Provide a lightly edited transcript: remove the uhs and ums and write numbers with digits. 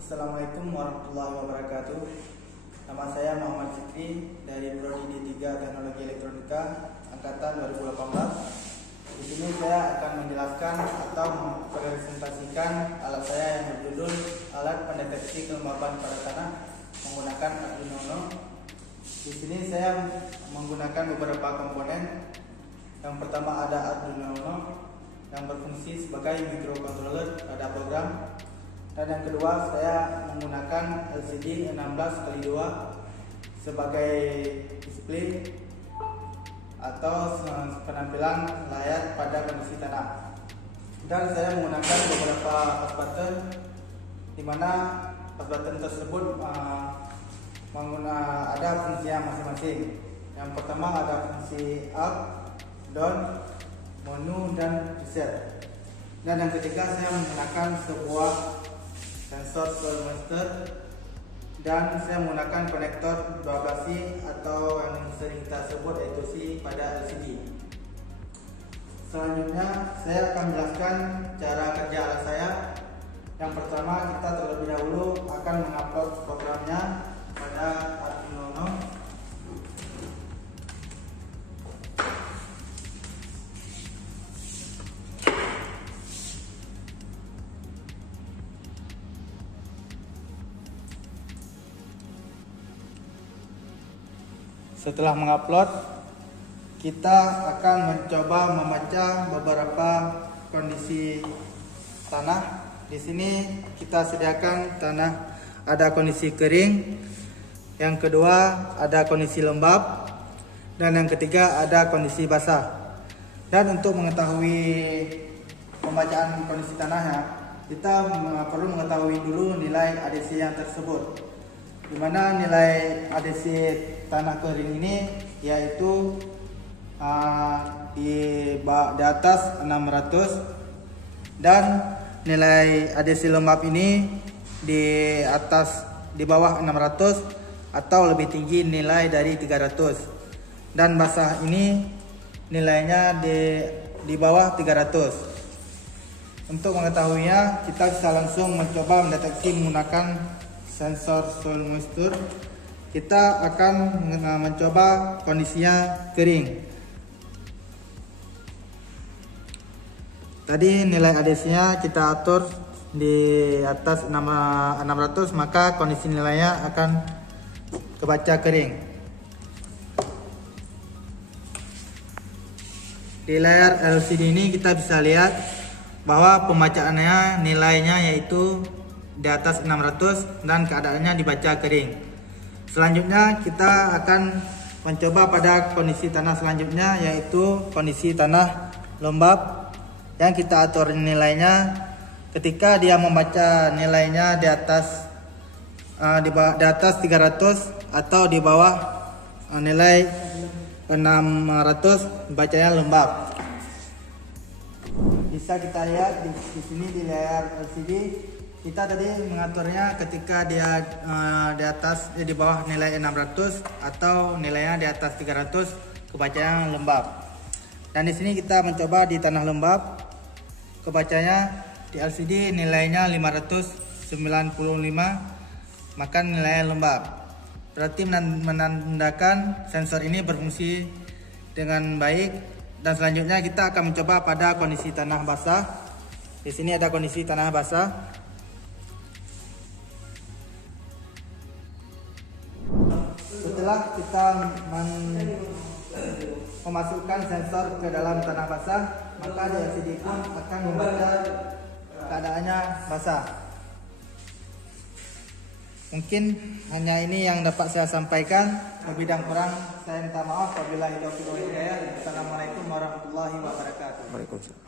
Assalamualaikum warahmatullahi wabarakatuh. Nama saya Muhammad Fikri dari Prodi D3 Teknologi Elektronika angkatan 2018. Di sini saya akan menjelaskan atau mempresentasikan alat saya yang berjudul alat pendeteksi kelembaban pada tanah menggunakan Arduino Uno. Di sini saya menggunakan beberapa komponen. Yang pertama ada Arduino Uno yang berfungsi sebagai microcontroller pada program. Dan yang kedua saya menggunakan LCD 16x2 sebagai display atau penampilan layar pada kondisi tanah. Dan saya menggunakan beberapa push button, di mana push button tersebut ada fungsinya masing-masing. Yang pertama ada fungsi up, down, menu, dan reset. Dan yang ketiga saya menggunakan sebuah sensor soil moisture, dan saya menggunakan konektor 12C atau yang sering kita sebut yaitu C pada LCD. Selanjutnya saya akan menjelaskan cara kerja alat saya. Yang pertama kita terlebih dahulu akan mengupload programnya pada Arduino Uno. Setelah mengupload, kita akan mencoba membaca beberapa kondisi tanah. Di sini kita sediakan tanah ada kondisi kering, yang kedua ada kondisi lembab, dan yang ketiga ada kondisi basah. Dan untuk mengetahui pembacaan kondisi tanahnya, kita perlu mengetahui dulu nilai ADC yang tersebut. Di mana nilai ADC tanah kering ini yaitu di atas 600, dan nilai ADC lembab ini di bawah 600 atau lebih tinggi nilai dari 300, dan basah ini nilainya di bawah 300. Untuk mengetahuinya kita bisa langsung mencoba mendeteksi menggunakan sensor soil moisture. Kita akan mencoba kondisinya kering. Tadi nilai ADC-nya kita atur di atas 600, maka kondisi nilainya akan kebaca kering. Di layar LCD ini kita bisa lihat bahwa pembacaannya nilainya yaitu di atas 600 dan keadaannya dibaca kering. Selanjutnya kita akan mencoba pada kondisi tanah selanjutnya, yaitu kondisi tanah lembab yang kita atur nilainya. Ketika dia membaca nilainya di atas 300 atau di bawah nilai 600, bacanya lembab. Bisa kita lihat di sini di layar LCD. Kita tadi mengaturnya ketika dia di bawah nilai 600 atau nilainya di atas 300, kebacanya lembab. Dan di sini kita mencoba di tanah lembab, kebacanya di LCD nilainya 595, maka nilainya lembab. Berarti menandakan sensor ini berfungsi dengan baik. Dan selanjutnya kita akan mencoba pada kondisi tanah basah. Di sini ada kondisi tanah basah. Setelah kita memasukkan sensor ke dalam tanah basah, maka di LCD pun akan membaca keadaannya basah. Mungkin hanya ini yang dapat saya sampaikan. Lebih dan kurang saya minta maaf. Wabillahi taufiq wal hidayah. Assalamualaikum warahmatullahi wabarakatuh. Waalaikumsalam.